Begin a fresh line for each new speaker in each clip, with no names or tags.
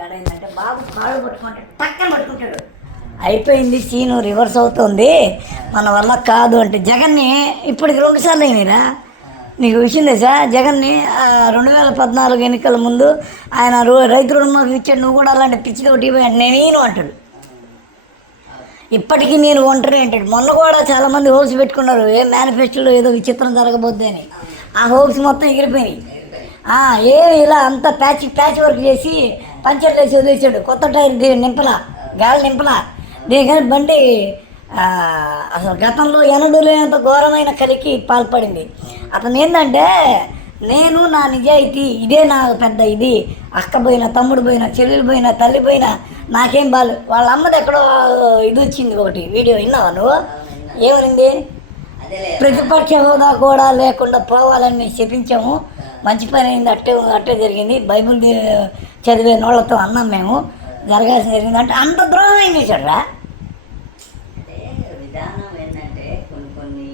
తేడా ఏంటంటే బాబు కాళ్ళు పట్టుకుంటాడు టక్కన పట్టుకుంటాడు అయిపోయింది సీను రివర్స్ అవుతుంది. మన వల్ల కాదు అంటే జగన్ని ఇప్పటికి రెండుసార్లు అయినాయిరా. నీకు విషయం తెలుసా? జగన్ని రెండు వేల పద్నాలుగు ఎన్నికల ముందు ఆయన రైతు రుణమాఫీ ఇచ్చాడు నువ్వు కూడా అలాంటి పిచ్చితో ఒకటి నేను అంటాడు. ఇప్పటికీ నేను ఒంటరి అంటాడు. మొన్న కూడా చాలామంది హోప్స్ పెట్టుకున్నారు ఏ మేనిఫెస్టోలో ఏదో విచిత్రం జరగబోద్ది అని. ఆ హోప్స్ మొత్తం ఎగిరిపోయినాయి. ఆ, ఏ ఇలా అంత ప్యాచ్ ప్యాచ్ వర్క్ చేసి పంచర్ లేచి వదిలేసాడు. కొత్త టైర్ నింపలా గాలి నింపలా. దీనికని బండి అసలు గతంలో ఎనడు లేనంత ఘోరమైన కలికి పాల్పడింది. అతను ఏంటంటే నేను నా నిజాయితీ ఇదే నా పెద్ద ఇది. అక్క పోయిన తమ్ముడు పోయిన చెల్లెలు పోయిన తల్లి పోయిన నాకేం బాలు. వాళ్ళ అమ్మది ఎక్కడో ఇది వచ్చింది ఒకటి. వీడియో విన్నావా నువ్వు? ఏమనింది? ప్రతిపక్ష హోదా కూడా లేకుండా పోవాలని మేము చెప్పించాము. మంచి పని అయింది అట్టే అట్టే జరిగింది. బైబుల్ చదివే నోళ్ళతో అన్నాం మేము. జరగాల్సిన జరిగింది అంటే అంత ద్రోహం ఏం చేశాడురా?
అంటే విధానం ఏంటంటే కొన్ని కొన్ని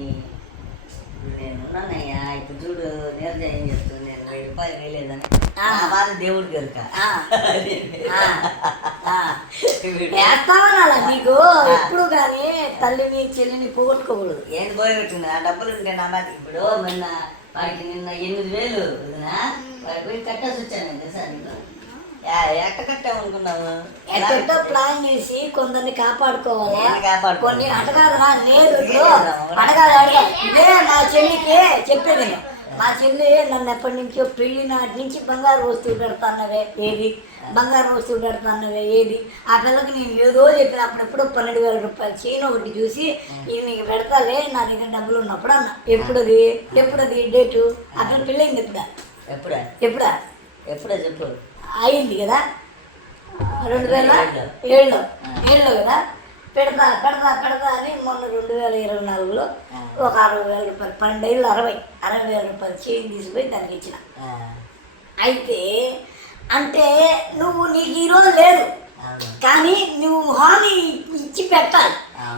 నేను ఉన్నానయ్యా ఇప్పుడు చూడు నీరజ ఏం చెప్తుంది? నేను వెయ్యి రూపాయలు వేయలేదని. నా బాధ దేవుడు కనుక
అలా నీకు? ఎప్పుడు కానీ తల్లిని చెల్లిని పోగొట్టుకోకూడదు.
ఏంటి పోయినట్టుంది ఆ డబ్బులు ఉంటే నా బాధ ఇప్పుడు నిన్న వాడికి నిన్న ఎనిమిది వేలు వాడికి పోయి కట్టేసి వచ్చాను నేను తెలుసా నీకు? ఎట్ట కట్టావు అనుకున్నావు?
ఎట్టో ప్లాన్ చేసి కొందరిని కాపాడుకోవాలి?
ఏంటి కాపాడుకో-
కొన్ని అడగాదరా లేదు ఇప్పుడు అడగాలి అడగాలి. ఇదే మా చెల్లికి చెప్పేది నేను. మా చెల్లి నన్ను ఎప్పటి నుంచో పెళ్ళి నాటి నుంచి బంగారు వస్తువు పెడతాన్నవే. ఏది? బంగారు వస్తువు పెడతాన్నవే. ఏది? ఆ పిల్లకి నేను ఏదో చెప్పిన అప్పుడెప్పుడు పన్నెండు వేల రూపాయలు చైన్ ఒకటి చూసి ఇది నీకు పెడతాలే నా దగ్గర డబ్బులు ఉన్నప్పుడు అన్న. ఎప్పుడది? ఎప్పుడది? డేటు? ఆ పిల్ల పెళ్ళయింది ఎప్పుడా?
ఎప్పుడా?
ఎప్పుడా?
ఎప్పుడా చెప్పు?
అయింది కదా? రెండు వేల ఏళ్ళు? ఏళ్ళు కదా? పెడతా పెడతా పెడతా అని మొన్న రెండు వేల ఇరవై నాలుగులో ఒక అరవై వేల రూపాయలు పన్నెండేళ్ళు అరవై అరవై వేల రూపాయలు చేయి తీసిపోయి దానికి ఇచ్చిన. అయితే అంటే నువ్వు నీకు ఈరోజు లేదు. కానీ నువ్వు హామీ ఇచ్చి పెట్టాలి.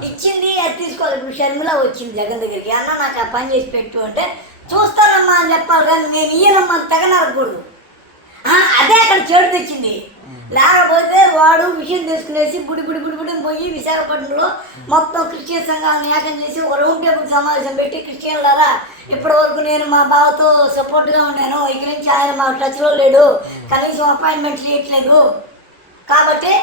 ఇచ్చింది అది తీసుకోవాలి. ఇప్పుడు షర్మిల వచ్చింది జగన్ దగ్గరికి. అన్న నాకు ఆ పని చేసి పెట్టు అంటే చూస్తానమ్మా అని చెప్పాలి కానీ నేను తెగనరకూడదు ఆ, అదే అక్కడ చెడు తెచ్చింది. లేకపోతే వాడు మిషన్ తీసుకునేసి బుడి బుడి బుడి బుడి పోయి విశాఖపట్నంలో మొత్తం క్రిస్టియన్ సంఘాలను ఏకం చేసి ఒక రౌండ్ టేబుల్ సమావేశం పెట్టి క్రిస్టియన్లారా? ఇప్పటి వరకు నేను మా బావతో సపోర్ట్గా ఉన్నాను. ఇక నుంచి ఆయన మా టచ్లో లేడు. కనీసం అపాయింట్మెంట్ చేయట్లేదు. కాబట్టి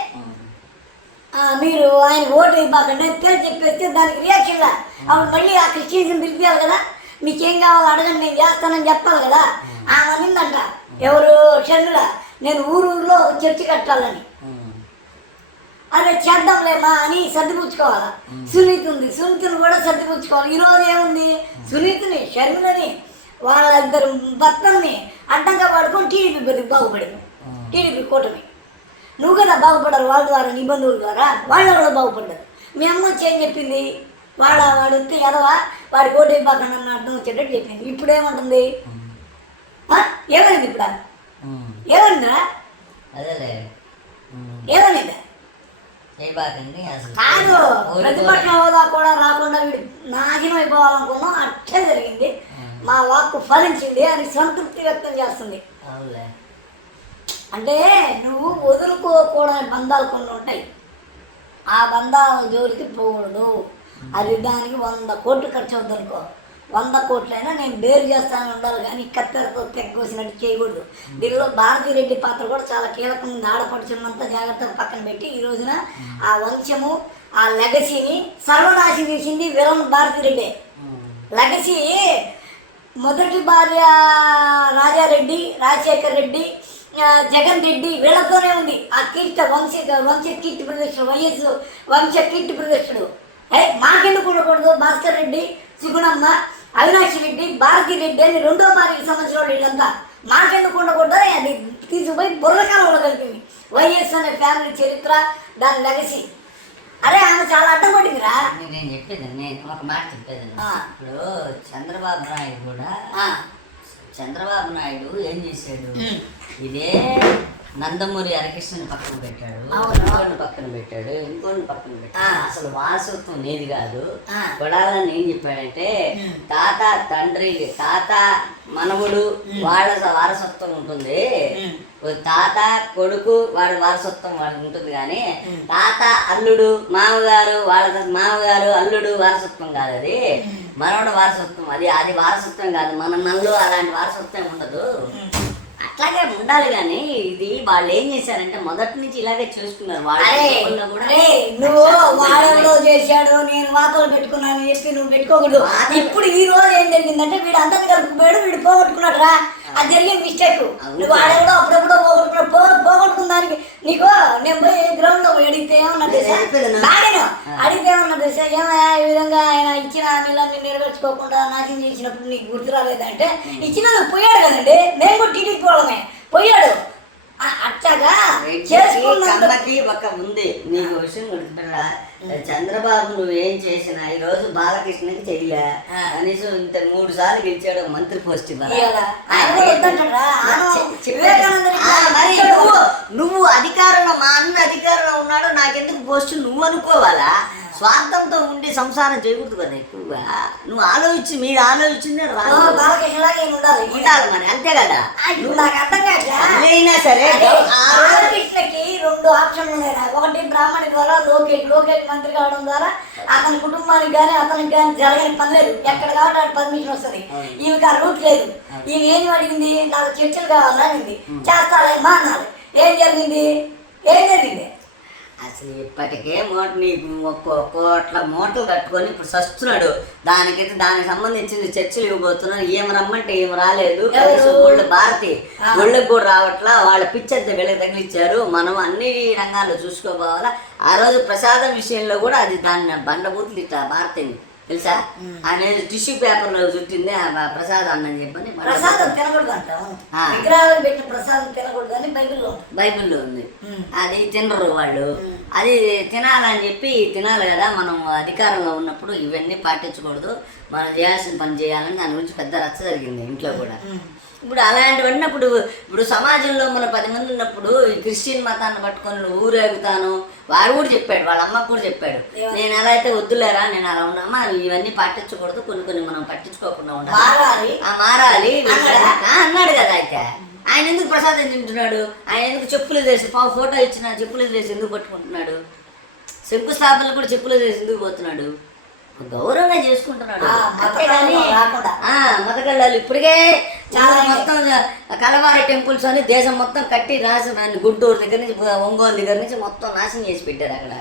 మీరు ఆయన ఓటు ఇవ్వకండి పేరు చెప్పేస్తే దానికి రియాక్షన్ లా. అప్పుడు మళ్ళీ ఆ క్రిస్టియన్స్ పిలిపించాలి కదా. మీకేం కావాలో అడగండి నేను చేస్తానని చెప్పాలి కదా. ఆమె నిందంట ఎవరు షర్మిల నేను ఊరు ఊరిలో చర్చి కట్టాలని. అదే చేద్దాంలేమా అని సర్దిపుచ్చుకోవాలా సునీత ఉంది సునీతను కూడా సర్దిపుచ్చుకోవాలి ఈరోజు ఏముంది? సునీతని షర్మిలని వాళ్ళ ఇద్దరు భర్తల్ని అడ్డంగా పడుకొని టీడీపీ బతికి బాగుపడింది. టీడీపీ కూటమి. నువ్వు కదా బాగుపడారు వాళ్ళ ద్వారా నీ బంధువుల ద్వారా. వాళ్ళు కూడా బాగుపడ్డారు. మీ అమ్మ వచ్చి ఏం చెప్పింది? వాళ్ళ వాడు వస్తే ఎదవా? వాడి ఇవ్వకుండా నన్ను అర్థం వచ్చేటట్టు చెప్పింది. ఇప్పుడు ఏమంటుంది? ఏమైంది ఇప్పుడు?
అదేలే చేయబాకండి అసలు
కాదు ప్రతిపక్ష హోదా కూడా రాకుండా వీడు నాశనం అయిపోవాలనుకున్నాం అట్లే జరిగింది. మా వాక్కు ఫలించింది అని సంతృప్తి వ్యక్తం చేస్తుంది.
అవునులే.
అంటే నువ్వు వదులుకోకూడని బంధాలు కొన్ని ఉంటాయి. ఆ బంధాల జోలికి పోకూడదు. అది దానికి వంద కోట్లు ఖర్చు అవుతుంది అనుకో వంద కోట్లైనా నేను బేరు చేస్తానని ఉండాలి కానీ కత్తెరతో తెగ్గోసినట్టు చేయకూడదు. దీనిలో భారతీ రెడ్డి పాత్ర కూడా చాలా కీలకం ఉంది. జాగ్రత్తగా పక్కన పెట్టి ఈ రోజున ఆ వంశము ఆ లెగసీని సర్వనాశి చేసింది విలన్ భారతీ రెడ్డి. లెగసీ మొదటి భార్య రాజారెడ్డి రాజశేఖర్ రెడ్డి జగన్ రెడ్డి వీళ్ళతోనే ఉంది. ఆ కీర్త వంశ వంశ కీర్తి ప్రదర్శన వైఎస్ వంశ కీర్తి ప్రదర్శనుడు ఏ మాకెందుకు ఉండకూడదు? భాస్కర్ రెడ్డి సుగుణమ్మ అవినాష్ రెడ్డి భారతి రెడ్డి అని రెండో భార్యకి సంబంధించిన వాళ్ళు వీళ్ళంతా. మాకెందుకు ఉండకూడదు? అది తీసుకుపోయి బుర్రకాలంలో కలిపింది వైఎస్ అనే ఫ్యామిలీ చరిత్ర దాని లెగసీ. అరే ఆమె చాలా అడ్డం పడిందిరా
నేను చెప్పేది నేను ఒక మాట చెప్పేది. ఇప్పుడు చంద్రబాబు నాయుడు కూడా చంద్రబాబు నాయుడు ఏం చేశాడు. ఇదే నందమూరి హరికృష్ణని పక్కన పెట్టాడు. ఇంకోని పక్కన పెట్టాడు ఇంకోని పక్కన పెట్టాడు. అసలు వారసత్వం నీది కాదు. కొడాలని ఏం చెప్పాడంటే. తాత తండ్రి తాత మనవుడు వాళ్ళ వారసత్వం ఉంటుంది. తాత కొడుకు వాడి వారసత్వం వాడికి ఉంటుంది కానీ తాత అల్లుడు మామగారు వాళ్ళ మామగారు అల్లుడు వారసత్వం కాదు అది. మనవడ వారసత్వం. అది అది వారసత్వం కాదు. మన నల్లు అలాంటి వారసత్వం ఉండదు. అట్లాగే ఉండాలి కానీ ఇది వాళ్ళు ఏం చేశారంటే మొదటి నుంచి ఇలాగే చూసుకున్నారు
నువ్వు చేశాడు నేను వాతలు పెట్టుకున్నాను చెప్పి నువ్వు పెట్టుకోకూడదు. ఇప్పుడు ఈ రోజు ఏం జరిగిందంటే వీడు అందరిని కలుపుకుపోయాడు వీడు పోగొట్టుకున్నాడు రా అది జరిగిన మిస్టేక్. నువ్వు వాడెవడో అప్పుడప్పుడు పోగొట్టుకున్నాడు పో- పోగొట్టుకున్న దానికి నీకు నేను పోయి గ్రౌండ్లో అడిగితే ఏమన్నా తెలుసా?
నేను
బాగాను అడిగితే ఏమన్నా తెలుసా? ఏమయ్యా ఈ విధంగా ఆయన ఇచ్చిన హామీలన్నీ నెరవేర్చుకోకుండా నాశనం చేసినప్పుడు నీకు గుర్తు రాలేదంటే ఇచ్చిన పోయాడు కదండి. మేము కూడా టీడీపీ వాళ్ళమే పోయాడు. అట్లాగా
ఒక ఉంది. నీకు విషయం గుర్తుపెట్టరా చంద్రబాబు నువ్వేం చేసినా ఈ రోజు బాలకృష్ణకి చెయ్యలే
ఆ.
కనీసం ఇంత మూడు సార్లు గెలిచాడు మంత్రి పోస్ట్ మరి నువ్వు నువ్వు అధికారంలో మా అన్న అధికారంలో ఉన్నాడు. నాకెందుకు పోస్ట్? నువ్వు అనుకోవాలా? స్వార్థంతో ఉండి సంసారం చేయకూడదు కదా ఎక్కువగా నువ్వు ఆలోచించి మీరు ఆలోచించింది
ఉండాలి.
మరి అంతే కదా?
నాకు అర్థం
సరే
రెండు ఆప్షన్లు ఉన్నాయి. ఒకటి బ్రాహ్మణి ద్వారా లోకేష్ లోకేష్ మంత్రి కావడం ద్వారా అతని కుటుంబానికి కానీ అతనికి కానీ జరగని పని లేదు. ఎక్కడ కాబట్టి పర్మిషన్ వస్తుంది. ఈమెకి ఆ రూట్ లేదు. ఈమె ఏం అడిగింది? నాకు చర్చలు కావాలని అడిగింది చేస్తాలేమ్మా అన్నారు ఏం జరిగింది? ఏం జరిగింది?
అసలు ఇప్పటికే మూట నీకు ఒక్కో కోట్ల మూటలు కట్టుకొని ఇప్పుడు సస్తున్నాడు. దానికైతే దానికి సంబంధించిన చర్చలు ఇవ్వబోతున్నారు ఏం రమ్మంటే ఏం రాలేదు. ఒళ్ళు భారతి. ఒళ్ళకి కూడా రావట్లా. వాళ్ళ పిచ్చంత వీళ్ళకి తగిలిచ్చారు. మనం అన్ని రంగాల్లో చూసుకోపోవాలా. ఆ రోజు ప్రసాదం విషయంలో కూడా అది దాన్ని బండబూతులు ఇట్లా భారతిని. తెలుసా? ఆయన టిష్యూ పేపర్లో చుట్టింది ఆ ప్రసాద్ అన్నని చెప్పని
ప్రసాదం తినకూడదు అంటాం. విగ్రహాలు పెట్టిన ప్రసాదం తినకూడదు అని బైబిల్లో
బైబిల్లో ఉంది. అది తినరు వాళ్ళు. అది తినాలని చెప్పి తినాలి కదా మనం అధికారంలో ఉన్నప్పుడు ఇవన్నీ పాటించకూడదు. మనం చేయాల్సిన పని చేయాలని దాని గురించి పెద్ద రచ్చ జరిగింది ఇంట్లో కూడా. ఇప్పుడు అలాంటివి ఉన్నప్పుడు ఇప్పుడు సమాజంలో మన పది మంది ఉన్నప్పుడు క్రిస్టియన్ మతాన్ని పట్టుకొని నువ్వు ఊరేగుతాను వాడు కూడా చెప్పాడు వాళ్ళ అమ్మకు కూడా చెప్పాడు. నేను ఎలా అయితే వద్దులేరా నేను అలా ఉన్నామా ఇవన్నీ పాటించకూడదు కొన్ని కొన్ని మనం పట్టించుకోకుండా ఉండాలి.
మారాలి.
ఆ మారాలి
అన్నాడా?
కదా అయితే. ఆయన ఎందుకు ప్రసాదం తింటున్నాడు? ఆయన ఎందుకు చెప్పులు వేసి పావు ఫోటో ఇచ్చిన చెప్పులు వేసి ఎందుకు పట్టుకుంటున్నాడు? శంకుస్థాపనలు కూడా చెప్పులు వేసి ఎందుకు పోతున్నాడు? గౌరవంగా చేసుకుంటున్నాడు. అంతేగాని ఇప్పటికే చాలా మొత్తం కలవారి టెంపుల్స్ అని దేశం మొత్తం కట్టి రాసిన గుంటూరు దగ్గర నుంచి ఒంగోలు దగ్గర నుంచి మొత్తం నాశనం చేసి పెట్టారు అక్కడ.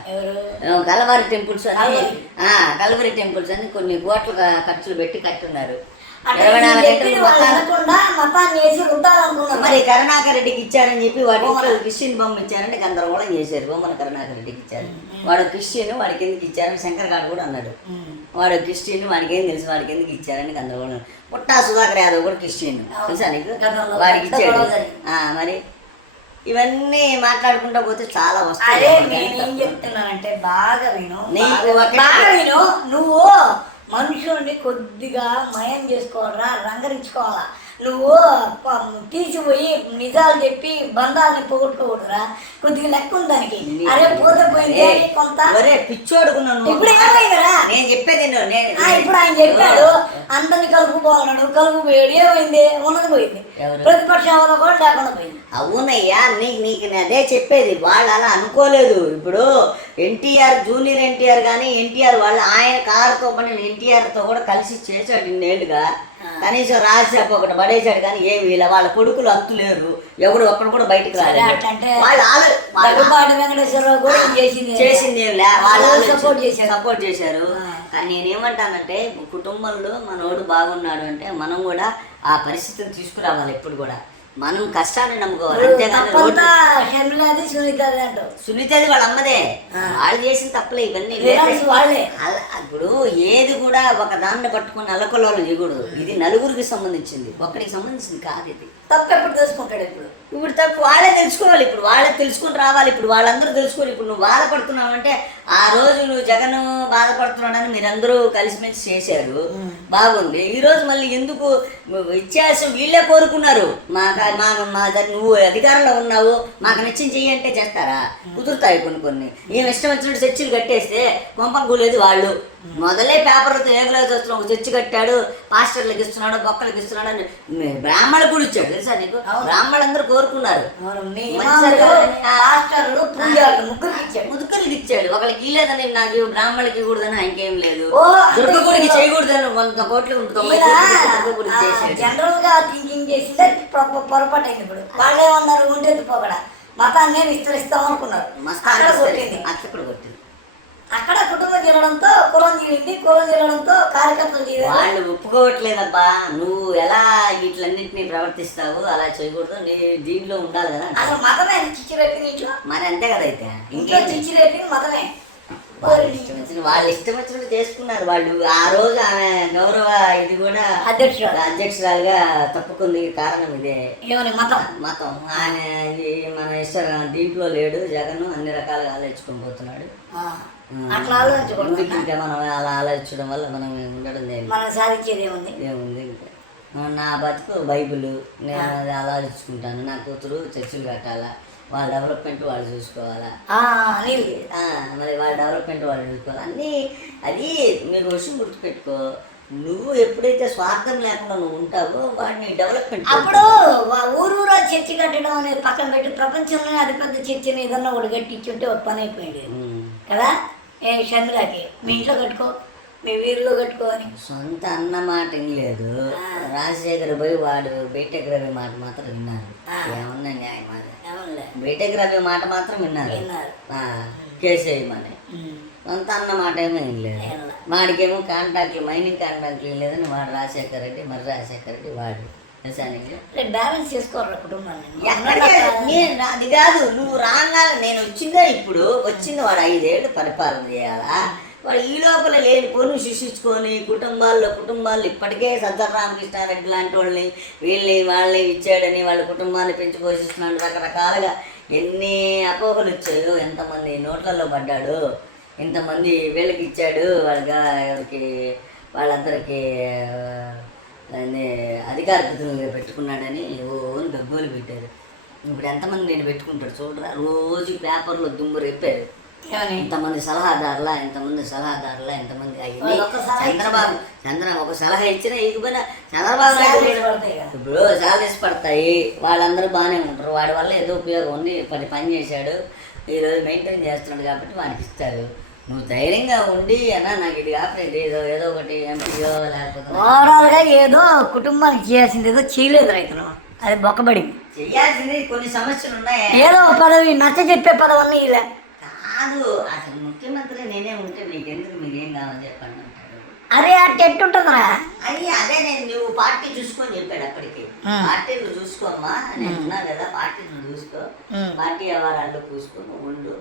కలవారి టెంపుల్స్ అని
కలవరి.
ఆ, కలవరి టెంపుల్స్ అని కొన్ని కోట్ల ఖర్చులు పెట్టి కట్టున్నారు. ఇరవై నాలుగు గంటలు
మతాన్ని వేసి
మరి కరుణాకర్ రెడ్డికి ఇచ్చారని చెప్పి వాడి క్రిస్టియన్ బొమ్మ ఇచ్చారంటే గందరగోళం చేశారు. బొమ్మన కరుణాకర్ రెడ్డికి ఇచ్చారు వాడు క్రిస్టియన్ వాడికి ఎందుకు ఇచ్చారని శంకర్ గారు కూడా అన్నాడు. వాడు క్రిస్టియన్ వాడికి ఏం తెలుసు వాడికి ఎందుకు ఇచ్చారని గందరగోళం. పుట్టా సుధాకర్ యాదవ్ కూడా క్రిస్టియన్. తెలుసా నీకు? వాడికి ఇచ్చాడు. మరి ఇవన్నీ మాట్లాడుకుంటా పోతే చాలా వస్తాయి
నేను ఏం చెప్తున్నానంటే బాగా విను బాగా నువ్వు మనుషుల్ని కొద్దిగా మయం చేసుకోవాలరా రంగరించుకోవాలా? నువ్వు తీసిపోయి నిజాలు చెప్పి బంధాలని పోగొట్టుకోకూడదురా. కొద్దిగా లెక్క ఉంది దానికి. అరే పోతే పోయింది కొంత?
ఒరే పిచ్చోడుకున్నా నువ్వు.
ఇప్పుడు ఏమైందిరా?
నేను చెప్పేది
ఇప్పుడు ఆయన చెప్పాడు అందరిని కలుపుకోవాలన్నాడు కలుపుపోయాడు ఏమైంది? ఉన్నది పోయింది.
ఎవరు?
ప్రతిపక్షంలో కూడా లేకుండా పోయింది.
అవునయ్యా నీకు నీకు నేను అదే చెప్పేది. వాళ్ళు అలా అనుకోలేదు. ఇప్పుడు ఎన్టీఆర్ జూనియర్ ఎన్టీఆర్ కానీ ఎన్టీఆర్ వాళ్ళు ఆయన కారుతో పని ఎన్టీఆర్తో కూడా కలిసి చేశాడు ఇన్నేళ్ళుగా కనీసం రాజ్యసభ ఒకటి పడేశాడు కానీ ఏమి ఇలా వాళ్ళ కొడుకులు అంతు లేరు ఎవడు ఒక్కడు కూడా బయటకు రాలేదు. వాళ్ళు వాళ్ళ-
దగ్గుబాటి వెంకటేశ్వరరావు కూడా చేసింది? వాళ్ళు
వాళ్ళు
సపోర్ట్ చేశారు.
సపోర్ట్ చేశారు. కానీ నేనేమంటానంటే కుటుంబంలో మనోడు బాగున్నాడు అంటే మనం కూడా ఆ పరిస్థితిని తీసుకురావాలి ఎప్పుడు కూడా. మనం కష్టాన్ని నమ్ముకోవాలి అంతేగాని
సునీతది
వాళ్ళ అమ్మదే. వాళ్ళు చేసిన తప్పలే ఇవన్నీ ఇప్పుడు ఏది కూడా ఒక దాన్ని పట్టుకుని అలకొలలో చేయకూడదు ఇది నలుగురికి సంబంధించింది. ఒక్కడికి సంబంధించింది కాదు ఇది.
తప్పు ఎప్పుడు తెలుసుకుంటాడు ఇప్పుడు?
ఇప్పుడు తప్పు వాళ్ళే తెలుసుకోవాలి ఇప్పుడు వాళ్ళే తెలుసుకుని రావాలి ఇప్పుడు వాళ్ళందరూ తెలుసుకోవాలి ఇప్పుడు నువ్వు బాధపడుతున్నావు అంటే ఆ రోజు నువ్వు జగన్ బాధపడుతున్నాడని మీరందరూ కలిసిమెలిసి చేశారు. బాగుంది. ఈ రోజు మళ్ళీ ఎందుకు ఇచ్చేసి వీళ్ళే కోరుకున్నారు? మా మా నువ్వు అధికారంలో ఉన్నావు మాకు నచ్చిన చెయ్యి అంటే చేస్తారా? కుదురుతాయి కొన్ని కొన్ని. ఏం ఇష్టం వచ్చినట్టు చర్చిలు కట్టేస్తే కొంపం కూలేదు వాళ్ళు. మొదలే పేపర్లతో ఏకలేదు వస్తున్నాడు ఒక చర్చి కట్టాడు పాస్టర్లకు ఇస్తున్నాడు బొక్కలకు ఇస్తున్నాడు అని బ్రాహ్మణులకు కూడా ఇచ్చాడు తెలుసా నీకు? బ్రాహ్మణులందరూ కోరుకున్నారు.
అవును, మీ
మంచి
ఇమాములు,
జరగాలని, ఆ,
పాస్టర్లు పూజారులు ముగ్గురికి ఇచ్చాడు.
ఒకళ్ళకి ఇవ్వలేదని నాకు బ్రాహ్మణులకి ఇవ్వకూడదని ఆయనకేం లేదు. దుర్గగుడికి
ఈయన-
చేయకూడదని వంద కోట్లు
జనరల్గా థింకింగ్ చేసిందే పొర- పొరపాటు అయింది ఇప్పుడు. వాళ్ళు ఏమన్నారు ఉండేది పోకడ మతాన్ని విస్తరిస్తాం అనుకున్నారు. అక్కడ కొట్టింది.
అట్లా కూడా కొట్టింది.
అక్కడ కుటుంబం చేరడంతో కులం చేరింది కులం చేరడంతో కార్యకర్తలు చేరారు
వాళ్ళు ఒప్పుకోవట్లేదబ్బా. నువ్వు ఎలా వీటిలన్నింటినీ ప్రవర్తిస్తావు అలా చేయకూడదు. నీ దీంట్లో ఉండాలి కదా.
అసలు మతమే చిచ్చి పెట్టింది ఇంట్లో?
మరి అంతే కదా అయితే.
ఇంట్లో చిచ్చి పెట్టింది మతమే.
వాళ్ళ ఇష్టం వచ్చినట్టు చేసుకున్నారు. వాళ్ళు ఆ రోజు ఆమె గౌరవ ఇది కూడా
అధ్యక్షుడు
అధ్యక్షురాలుగా తప్పుకుంది కారణం ఇదే.
ఏమని? మతం?
మతం. ఆయన మన ఇష్ట దీంట్లో లేడు జగన్ అన్ని రకాలుగా ఆలోచించుకొని పోతున్నాడు.
అట్లా ఆలోచించకూడదు.
ఇంకా మనం అలా ఆలోచించడం వల్ల మనం ఉండడం లేదు.
మనం సాధించేది ఏముంది?
ఏముంది ఇంకా. నా బతుకు బైబిల్ నేను అది ఆలోచించుకుంటాను. నా కూతురు చర్చిలు కట్టాలా? వాళ్ళ డెవలప్మెంట్ వాళ్ళు చూసుకోవాలా? మరి వాళ్ళ డెవలప్మెంట్ వాళ్ళు చూసుకోవాలి? అన్నీ అది మీరు విషయం గుర్తుపెట్టుకో. నువ్వు ఎప్పుడైతే స్వార్థం లేకుండా నువ్వు ఉంటావో వాడిని డెవలప్మెంట్
అప్పుడు ఊరూరా చర్చి కట్టడం అనేది పక్కన పెట్టి ప్రపంచంలోనే అతిపెద్ద చర్చిని ఏదన్నా ఒకటి కట్టించుంటే ఒక పని అయిపోయింది. కదా? ఏ షర్మిలాకి? మీ ఇంట్లో కట్టుకో మీ వీరిలో కట్టుకో అని.
సొంత అన్న మాట లేదు రాజశేఖర్ పోయి వాడు బీటెక్ రవి మాట మాత్రం విన్నారు. ఏమన్నా న్యాయం అది బీటెక్ రవి మాట మాత్రం విన్నారు.
విన్నారు.
ఆ, కేసు వేయమని
ఉమ్.
సొంత అన్న మాట ఏమీ లేదు. వాడికేమో కాంట్రాక్ట్లు మైనింగ్ కాంట్రాక్ట్లు లేదని వాడు రాజశేఖర్ రెడ్డి మరి రాజశేఖర్ రెడ్డి వాడు.
బ్యాలెన్స్ చేసుకోరు కుటుంబాన్ని.
అది కాదు నువ్వు రాగానే నేను వచ్చిందా ఇప్పుడు. వచ్చింది వాడు ఐదేళ్ళు పరిపాలన చేయాలా? వాడు ఈ లోపల లేని పొను శిక్షించుకొని కుటుంబాల్లో కుటుంబాలు ఇప్పటికే సజ్జల రామకృష్ణారెడ్డి లాంటి వాళ్ళని వీళ్ళని వాళ్ళని ఇచ్చాడని వాళ్ళ కుటుంబాన్ని పెంచి పోషిస్తున్నాడు రకరకాలుగా. ఎన్ని అపోహలు వచ్చాయో ఎంతమంది నోట్లలో పడ్డాడు ఎంతమంది వీళ్ళకి ఇచ్చాడు వాళ్ళగా ఎవరికి వాళ్ళందరికీ ఆ, అన్ని అధికార ప్రతినిధులుగా పెట్టుకున్నాడని ఓన్ గగ్గోలు పెట్టారు. ఇప్పుడు ఎంతమంది నేను పెట్టుకుంటాడు చూడరా? రోజు పేపర్లో దుమ్ము రేపారు
ఏమని?
ఎంతమంది సలహాదారులా ఎంతమంది సలహాదారులా అయ్యి
సలహా
చంద్రబాబు చంద్ర ఒక సలహా ఇచ్చినా ఇకపోయినా చంద్రబాబు. ఇప్పుడు శాలరీస్ పడతాయి. వాళ్ళందరూ బాగానే ఉంటారు. వాడి వల్ల ఏదో ఉపయోగం ఉంది. పని పని చేశాడు. ఈరోజు మెయింటైన్ చేస్తున్నాడు కాబట్టి వాడికి ఇస్తారు. నువ్వు ధైర్యంగా ఉండి అన్న నాకు ఇది కాకపోతే ఏదో ఏదో ఒకటి ఎంపీయో లేకపోతే
ఓవరాల్గా ఏదో కుటుంబానికి చేయాల్సింది ఏదో చేయలేదు రైతులు. అది బొక్కబడింది
చెయ్యాల్సింది కొన్ని సమస్యలు ఉన్నాయి.
ఏదో ఒక పదవి నచ్చ చెప్పే పదవన్నీ ఇలా.
కాదు అసలు ముఖ్యమంత్రి నేనే ఉంటే మీకు ఎందుకు మీరేం కావాలని చెప్పండి?
అరే అట్ట ఎట్టుంటుందిరా
అది అదే నేను నువ్వు పార్టీ చూసుకొని చెప్పాడు అప్పటికి
ఆ.
పార్టీ నువ్వు చూసుకోమ్మా. నేను ఉన్నా కదా పార్టీ నువ్వు చూసుకో. పార్టీ వ్యవహారాల్లో చూసుకొని ఉండు.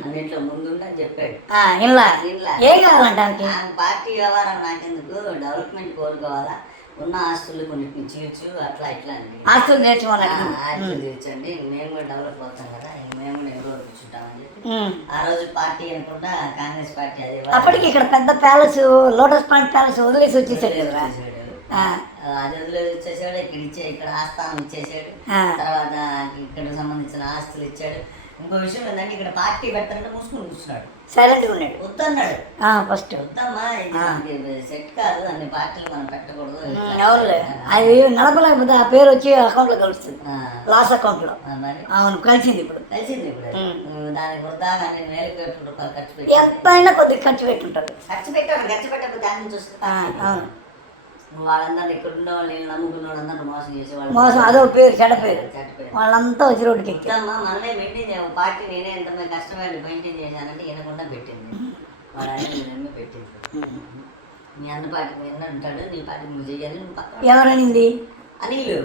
అన్నింట్లో ముందుండి అని చెప్పాడు.
ఆ, ఇలా
ఇలా.
ఏం
ఆ పార్టీ వ్యవహారం నాకెందుకు? డెవలప్మెంట్ కోరుకోవాలా ఉన్న ఆస్తులు కొన్నిటిని చీర్చు అట్లా ఇట్లా అండి
ఆస్తులు నేర్చుకోవాలంట
ఆస్తులు తీర్చండి. మేము కూడా డెవలప్ అవుతాం కదా మేము కూడా ఎవరో కూర్చుంటామని చెప్పి
ఉమ్.
ఆ రోజు పార్టీ అనుకుంటా కాంగ్రెస్ పార్టీ అది
అప్పటికి ఇక్కడ పెద్ద ప్యాలెస్ లోటస్ పాయింట్ ప్యాలెస్ వదిలేసి వచ్చేసాడు. కదరా.
అది వదిలేసి వచ్చేసాడు ఇక్కడ ఇచ్చే ఇక్కడ ఆస్థానం ఇచ్చేసాడు. తర్వాత ఇక్కడ సంబంధించిన ఆస్తులు ఇచ్చాడు. ఇంకో విషయం ఏంటంటే ఇక్కడ పార్టీ పెట్టాలంటే మూసుకుని కూర్చున్నాడు.
సైలెంట్గా ఉన్నాడు.
వద్దన్నాడు.
ఫస్ట్.
వద్దమ్మా సెట్ కాదు అన్ని పార్టీలు మనం పెట్టకూడదు.
అవునులే. అది నడపలేకపోతే ఆ పేరు వచ్చి అకౌంట్లో కలుస్తుంది. లాస్ అకౌంట్లో. అవును కలిసింది ఇప్పుడు.
కలిసింది ఇప్పుడు. దానికి వృధా వేల రూపాయలు ఖర్చు పెట్టి
ఎంత అయినా కొద్దిగా ఖర్చు పెట్టుంటారు
ఖర్చు పెట్టాడు ఖర్చు పెట్టకపోతే దాని నుంచి వస్తుంది.
ఆ, అవును.
నువ్వు వాళ్ళందరూ ఇక్కడ ఉన్న వాళ్ళు వీళ్ళు నమ్ముకున్న వాళ్ళందరూ మోసం చేసే వాళ్ళు
మోసం అదో పేరు చెడ్డ పేరు. వాళ్ళంతా వచ్చి రోడ్డుకి
వద్దమ్మా మనమే మెయింటైన్ పార్టీ నేనే ఎంత కష్టపడి మెయింటైన్ చేశానంటే వినకుండా పెట్టింది. నమ్మి పెట్టింది. మీ అన్న పార్టీ మీద అంటాడు నీ పార్టీ నువ్వు చేయాలి
ఎవరనింది
అనిల్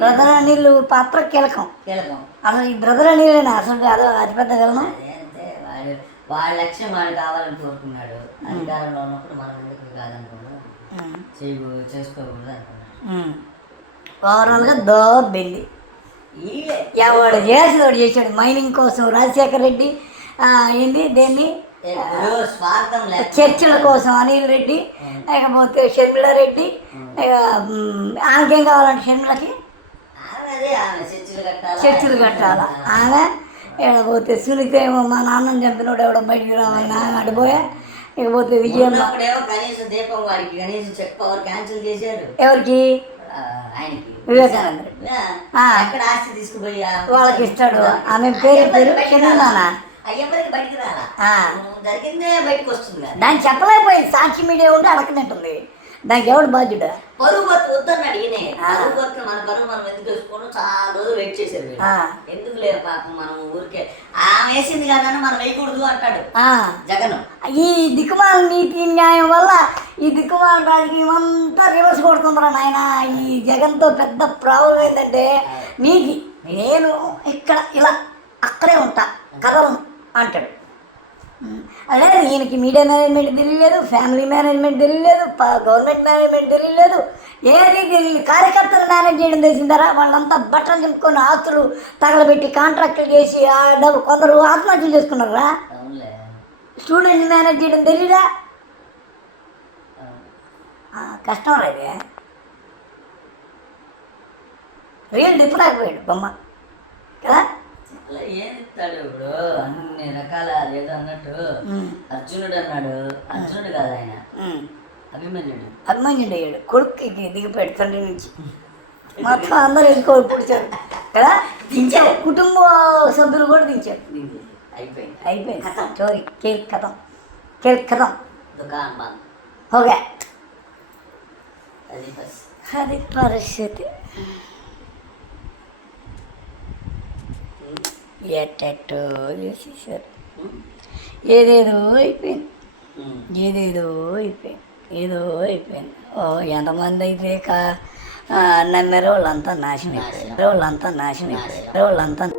బ్రదర్ అనిల్ పాత్ర కీలకం.
కీలకం.
అసలు ఈ బ్రదర్ అనిలేనా అసలు అదో అతిపెద్ద
వాడు వాళ్ళ లక్ష్యం వాడు కావాలని కోరుకున్నాడు. అధికారంలో ఉన్నప్పుడు మనం ఎందుకు కాదనుకున్నాడు చేయకూ చేసుకోకూడదు
ఓవరాల్గా దోబెల్లి
వీళ్ళే
ఎవడు చేసి వాడు చేశాడు? మైనింగ్ కోసం రాజశేఖర్ రెడ్డి ఆ, ఏంది దేన్ని? చర్చిల కోసం అనిల్ రెడ్డి లేకపోతే షర్మిల రెడ్డి ఆమెకేం కావాలంటే షర్మిలకి?
ఆమె చర్చిలు కట్టాలి?
ఆమె? లేకపోతే సునీత ఏమో మా నాన్నని చంపినోడు ఎవడో బయటికి రావాలని ఆమె అడిపోయా ఇకపోతే
ఉన్నప్పుడేమో కనీసం దీపం వాడికి కనీసం చెక్ పవర్ క్యాన్సిల్ చేశారు.
ఎవరికి?
ఆయనకి.
వివేకానంద
ఆస్తి తీసుకుపోయి
వాళ్ళకి ఇస్తాడు. ఆమె పేరు పేరు చిన్నదానా
అయ్యప్పటికి బయటికి రాలా? జరిగిందే బయటకు వస్తుంది.
దాన్ని చెప్పలేకపోయింది. సాక్షి మీడియా ఉండి అడగనట్టుంది దానికి ఎవడు బాధ్యుడు?
పరువు బతు వద్దన్నాడు ఈయనే.
ఆ.
పరువు బతు మన పరువు మనం ఎందుకు వేసుకోవడం చాలా రోజులు వెయిట్ చేశారు. ఎందుకు లేదు పాపం మనం ఊరికే? ఆమె వేసింది కదా మనం వేయకూడదు అంటాడు.
ఆ,
జగన్.
ఈ దిక్కుమాల నీతి న్యాయం వల్ల ఈ దిక్కుమాల రాజకీయం అంతా రివర్స్ కొడుతుందిరా నాయన. ఈ జగన్తో పెద్ద ప్రాబ్లం ఏంటంటే నీతి నేను ఇక్కడ ఇలా అక్కడే ఉంటా. కదలను అంటాడు. అదే ఈయనకి మీడియా మేనేజ్మెంట్ తెలియలేదు ఫ్యామిలీ మేనేజ్మెంట్ తెలియలేదు గవర్నమెంట్ మేనేజ్మెంట్ తెలియలేదు. ఏది తెలియదు కార్యకర్తలు మేనేజ్ చేయడం తెలిసిందరా? వాళ్ళంతా బట్టలు చింపుకొని ఆస్తులు తగలబెట్టి కాంట్రాక్టులు చేసి ఆ డబ్బు కొందరు ఆత్మహత్యలు చేసుకున్నారా? స్టూడెంట్ మేనేజ్ చేయడం. ఆ, కష్టం రా ఇది. రియల్ తిప్పలేకపోయాడు బొమ్మ.
ఏం ఇస్తాడు ఇప్పుడు? అన్ని రకాల అదేదో అన్నట్టు అర్జునుడు అన్నాడు. అర్జునుడు కాదు ఆయన. అభిమన్యుడు
అభిమన్యుడు. అయ్యాడు కొడుకుకి దిగిపోయాడు తండ్రి నుంచి. మొత్తం అందరూ ఎందుకో పుడిచారు కదా? దించారు కుటుంబ సభ్యులు కూడా దించారు.
అయిపోయింది.
అయిపోయింది. స్టోరీ. కేక్ కథం. కేక్ కథం.
దుకాణం బంద్
ఓకే.
అది
పరిస్థితి. ఎట్టట్టో చేసేసారు. ఏదేదో అయిపోయింది. ఏదేదో అయిపోయింది. ఏదో అయిపోయింది. ఓ ఎంతమంది అయితే కా ఆ, వాళ్ళంతా నాశనం అయిపోయారు. వాళ్ళంతా నాశనం అయిపోయారు. వాళ్ళంతా